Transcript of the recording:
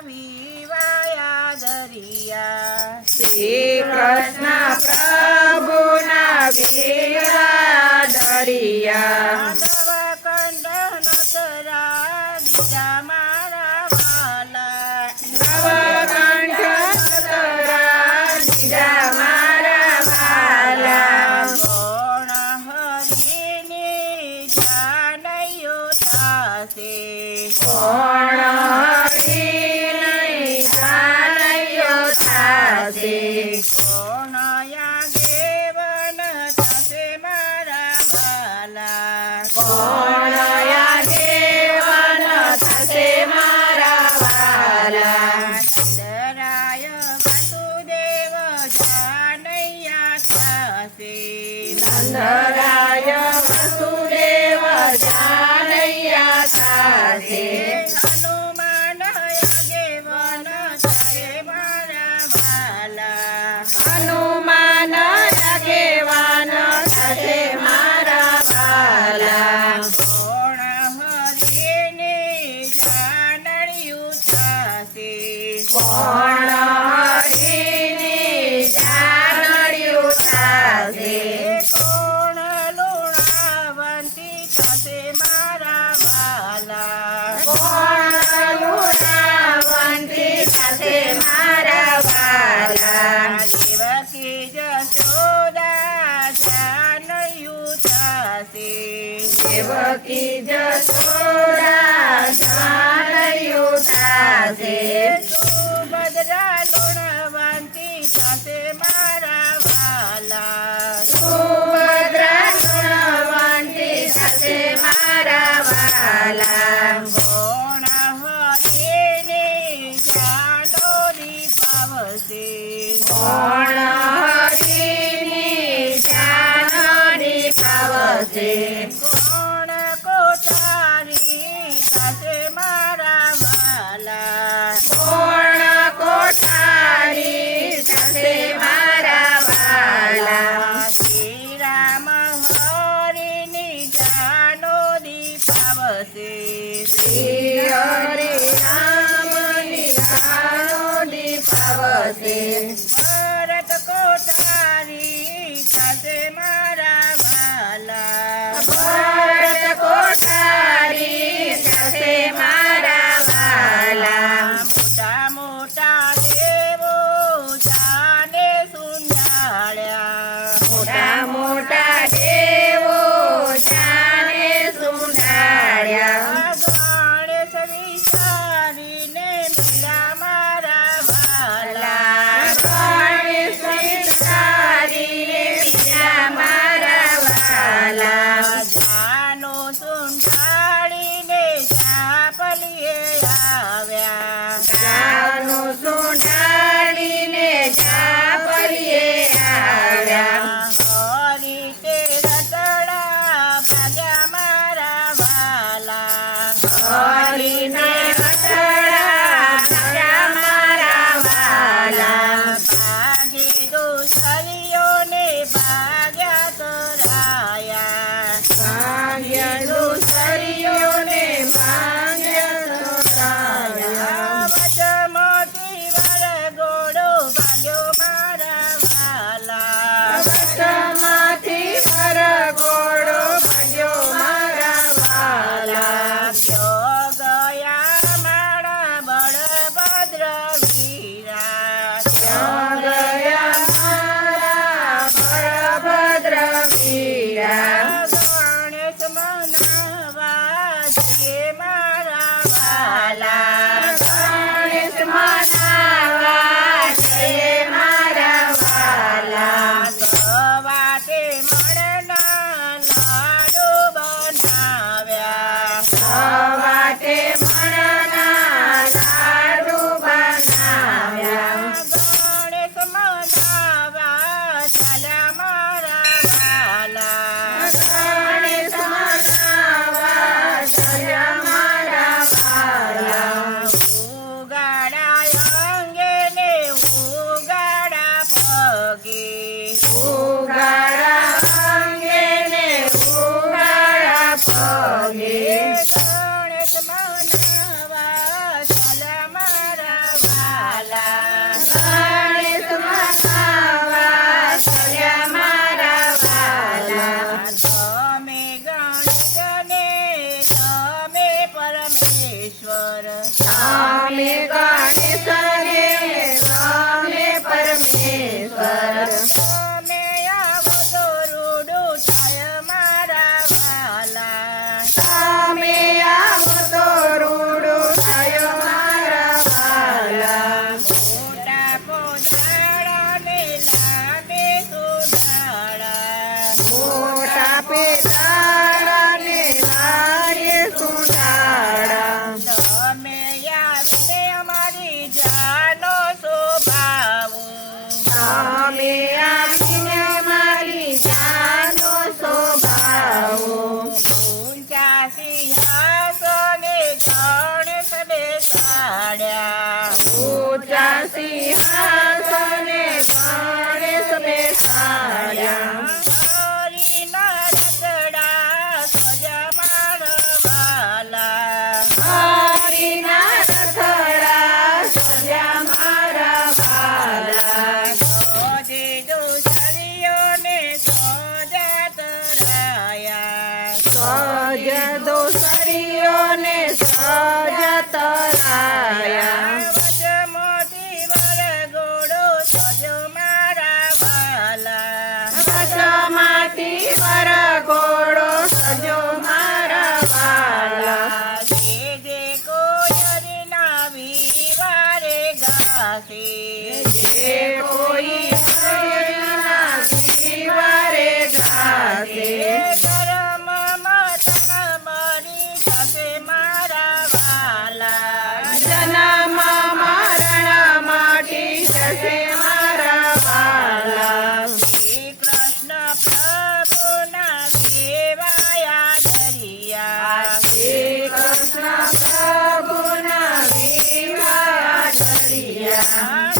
વિવાયા દરિયા શ્રી કૃષ્ણ પ્રભુના વિવાયા દરિયા નવકંઠ નટરા બીજા મારા વાલા નવકંઠ નટરા બીજા મારા વાલા કોણ હરિની જાનૈયો થાશે કોણ હરિની જાનૈયો થાશે કોણ આગેવન થશે મારા વાલા કોણ આગેવન થશે મારા વાલા નંદરાય વાસુદેવ જાનૈયા થશે નંદરાય વસુદેવ જાનૈયા થાશે હનુમાન આગેવન થશે મારા વાલા હનુમાન આગેવાન થશે મારા વાલા કોણ હરિની જાનૈયું થશે કોણ હરિની જાનૈયું થાશે કોણ લુણાવંતી થશે મારા વાલા કોણ લુણાવંતી થશે મારા વાલા દેવકી જશોદા જાનૈયું થશે દેવકી જશોદા જાનૈયું થાશે સુભદ્રા લુણવંતી થશે મારા વાલા સુભદ્રા ગુણવંતી થશે મારા વાલા કોણ હરિની જાનોરી પાવશે કોણ હરિની જાનની પાવશે કોણ કોઠારી થશે મારા વાલા કોણ કોઠારી થશે મારા વાલા શ્રી રામ હરિની જાનોરી પાવશે શ્રી હરિ રામની જાનની પાવશે ભરત કોઠારી થશે મારા વાલા ભરત કોઠારી થશે મારા વાલા મોટા મોટા દેવો જાને સુંડાળ્યા મોટા મોટા દેવો જાને સુંડાળ્યા ગણેશ વિચારીને મીરા મારા વાલા ગણેશ વિચારીને બીજા મારા વાલા જાનો સુંડાળીને જાપલીએ આવ્યા ગાનું સુંડાળીને જાપલીએ આવ્યા હરી તે રતડા ભાગ્યા મારા વાલા હરીને રતડા ભાગ્યા મારા વાલા ભાગે દોષરીઓને ભાગ્યા તરાયા ભાગ્ય દુસરીઓને ભાગ્ય તોડાયા અમે ગણેશને તમે પરમેશ્વર તમે આવો તો રૂડું થાય મારા વાલા તમે આવો તો રૂડું થાય મારા વાલા મોટા પોદાળા ને લાંબે સુડાળા મોટા પેટાળા ને લાગે સુંડાળા તમે આવીને અમારી જાનો શોભાવો તમે આવીને મારી જાનો શોભાવો ઊંચા સિંહાસને ગણેશ બેસાડ્યા ઊંચા સિંહાસને ગણેશ બેસાડ્યા હરિના રતડા સજા મારવાલા હરિના રથડા સજા મારા વાલા સોજે દોસરીઓને સોજા તરાયા સજ દોસરીઓને સજ તરાયા વચમોથી વરઘોડો સજો મારા વાલા વચમાંથી વરઘોડો સજો મારા વાલા જે જે કોયરના વિવારે ગાશે જે કોઈ હરિના વિવારે ગાશે ધર્મમાં તન મરી થશે મારા વાલા જન્મ મરણ માટી જશે મારા વાલા શ્રી કૃષ્ણ પ્રભુના વેવાયા દરિયા શ્રી કૃષ્ણ પ્રભુના વિવાહ દરિયા